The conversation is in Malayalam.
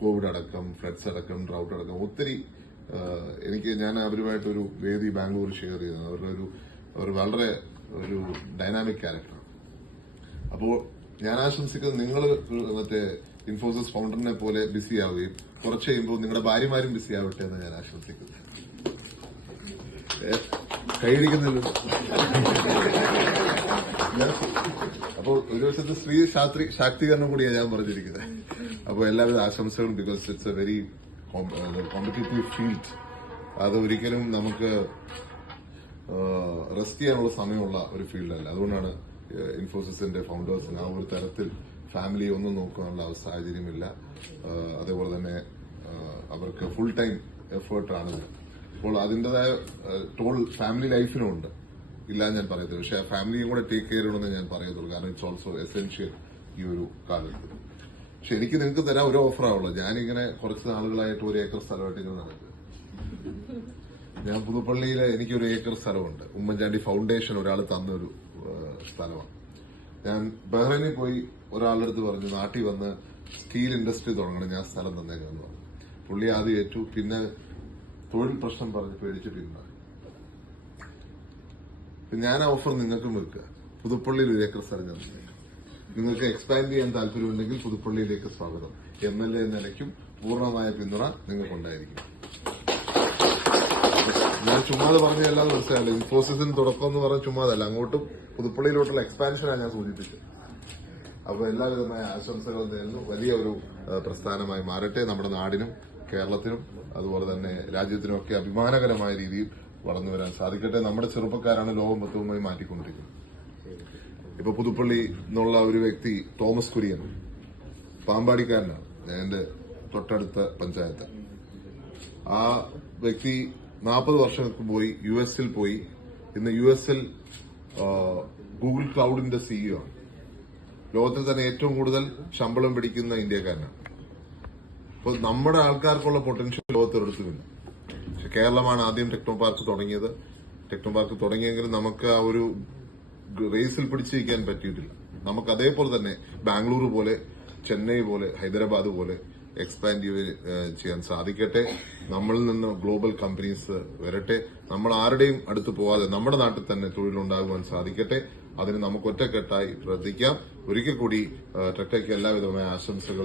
കോവിഡ് അടക്കം, ഫ്ലഡ്സ് അടക്കം, ഡ്രൗട്ട് അടക്കം ഒത്തിരി ഞാൻ അവരുമായിട്ടൊരു വേദി ബാംഗ്ലൂർ ഷെയർ ചെയ്യുന്നത്. അവർ വളരെ ഒരു ഡൈനാമിക് ക്യാരക്ടറാണ്. അപ്പോൾ ഞാൻ ആശംസിക്കുന്നത് നിങ്ങൾ മറ്റേ ഇൻഫോസിസ് ഫൗണ്ടറിനെ പോലെ ബിസി ആവുകയും കുറച്ച് കഴിയുമ്പോൾ നിങ്ങളുടെ ഭാര്യമാരും ബിസി ആവട്ടെ എന്ന് ഞാൻ ആശംസിക്കുന്നു. കൈയടിക്കുന്നില്ല. അപ്പോൾ ഒരു വശത്ത് സ്ത്രീ ശാക്തീകരണം കൂടിയാണ് ഞാൻ പറഞ്ഞിരിക്കുന്നത്. അപ്പോൾ എല്ലാവിധ ആശംസകളും. Because it's A very competitive field. അത് ഒരിക്കലും നമുക്ക് റെസ്റ്റ് ചെയ്യാനുള്ള സമയമുള്ള ഒരു ഫീൽഡല്ല. അതുകൊണ്ടാണ് ഇൻഫോസിസിന്റെ ഫൗണ്ടേഴ്സിന് ആ ഒരു തരത്തിൽ ഫാമിലി ഒന്നും നോക്കാനുള്ള സാഹചര്യമില്ല. അതേപോലെ തന്നെ അവർക്ക് ഫുൾ ടൈം എഫേർട്ടാണ്. അപ്പോൾ അതിന്റേതായ ടോൾ ഫാമിലി ലൈഫിനും ഉണ്ട്, ഇല്ല ഞാൻ പറയത്തില്ല. പക്ഷെ ആ ഫാമിലിയും കൂടെ ടേക്ക് കെയർ ചെയ്യണമെന്ന് ഞാൻ പറയത്തുള്ളൂ. കാരണം ഇറ്റ്സ് ഓൾസോ എസെൻഷ്യൽ ഈ ഒരു കാലത്ത്. പക്ഷെ എനിക്ക് നിങ്ങൾക്ക് തരാൻ ഒരു ഓഫറാവുള്ളത്. ഞാനിങ്ങനെ കുറച്ച് നാളുകളായിട്ട് 1 ഏക്കർ സ്ഥലമായിട്ട് ഇങ്ങനെ നടക്കുക. ഞാൻ പുതുപ്പള്ളിയിൽ എനിക്കൊരു ഏക്കർ സ്ഥലമുണ്ട്. ഉമ്മൻചാണ്ടി ഫൗണ്ടേഷൻ ഒരാൾ തന്നൊരു സ്ഥലമാണ്. ഞാൻ ബഹ്റൈനിൽ പോയി ഒരാളുടെ അടുത്ത് പറഞ്ഞു, നാട്ടിൽ വന്ന് സ്റ്റീൽ ഇൻഡസ്ട്രി തുടങ്ങണം, ഞാൻ സ്ഥലം തന്നേക്കാന്ന് പറഞ്ഞു. പുള്ളി ആദ്യം ഏറ്റു. പിന്നെ തൊഴിൽ പ്രശ്നം പറഞ്ഞ് പേടിച്ച് പിന്മാറി. ഞാൻ ആ ഓഫർ നിങ്ങൾക്കും വെക്കുക. പുതുപ്പള്ളിയിൽ 1 ഏക്കർ സ്ഥലം ഞാൻ തന്നേക്കാം. നിങ്ങൾക്ക് എക്സ്പാൻഡ് ചെയ്യാൻ താല്പര്യമുണ്ടെങ്കിൽ പുതുപ്പള്ളിയിലേക്ക് സ്വാഗതം. MLA എന്ന നിലയ്ക്കും പൂർണ്ണമായ പിന്തുണ നിങ്ങൾക്കുണ്ടായിരിക്കും. ഞാൻ ചുമ്മാതെ പറഞ്ഞതല്ലാതെ മനസ്സിലായില്ല. ഇൻഫോസിസിന് തുടക്കം എന്ന് പറഞ്ഞ ചുമ്മാതല്ല, അങ്ങോട്ടും പുതുപ്പള്ളിയിലോട്ടുള്ള എക്സ്പാൻഷനാണ് ഞാൻ സൂചിപ്പിച്ചത്. അപ്പൊ എല്ലാവിധമായ ആശംസകളും നേരുന്നു. വലിയ ഒരു പ്രസ്ഥാനമായി മാറട്ടെ. നമ്മുടെ നാടിനും കേരളത്തിനും അതുപോലെ തന്നെ രാജ്യത്തിനും ഒക്കെ അഭിമാനകരമായ രീതിയിൽ വളർന്നു വരാൻ സാധിക്കട്ടെ. നമ്മുടെ ചെറുപ്പക്കാരാണ് ലോകം മൊത്തവുമായി മാറ്റിക്കൊണ്ടിരിക്കുന്നത്. ഇപ്പൊ പുതുപ്പള്ളി എന്നുള്ള ഒരു വ്യക്തി തോമസ് കുര്യൻ പാമ്പാടിക്കാരനാണ്, എന്റെ തൊട്ടടുത്ത പഞ്ചായത്ത്. ആ വ്യക്തി 40 വർഷങ്ങൾക്ക് പോയി US പോയി. ഇന്ന് US ഗൂഗിൾ ക്ലൗഡിന്റെ CEO ആണ്. ലോകത്തിൽ തന്നെ ഏറ്റവും കൂടുതൽ ശമ്പളം പിടിക്കുന്ന ഇന്ത്യക്കാരനാണ്. അപ്പോൾ നമ്മുടെ ആൾക്കാർക്കുള്ള പൊട്ടൻഷ്യൽ ലോകത്തൊരിടത്തുമില്ല. പക്ഷെ കേരളമാണ് ആദ്യം ടെക്നോ പാർക്ക് തുടങ്ങിയത്. ടെക്നോ പാർക്ക് തുടങ്ങിയെങ്കിലും നമുക്ക് ആ ഒരു റേസിൽ പിടിച്ചിരിക്കാൻ പറ്റിയിട്ടില്ല. നമുക്ക് അതേപോലെ തന്നെ ബാംഗ്ലൂർ പോലെ, ചെന്നൈ പോലെ, ഹൈദരാബാദ് പോലെ എക്സ്പാൻഡ് ചെയ്യാൻ സാധിക്കട്ടെ. നമ്മളിൽ നിന്ന് ഗ്ലോബൽ കമ്പനീസ് വരട്ടെ. നമ്മൾ ആരുടെയും അടുത്ത് പോവാതെ നമ്മുടെ നാട്ടിൽ തന്നെ തൊഴിലുണ്ടാകുവാൻ സാധിക്കട്ടെ. അതിന് നമുക്ക് ഒറ്റക്കെട്ടായി പ്രവർത്തിക്കാം. ഒരിക്കൽ കൂടി ടെക്ടയ്ക്ക് എല്ലാവിധമായ ആശംസകൾ.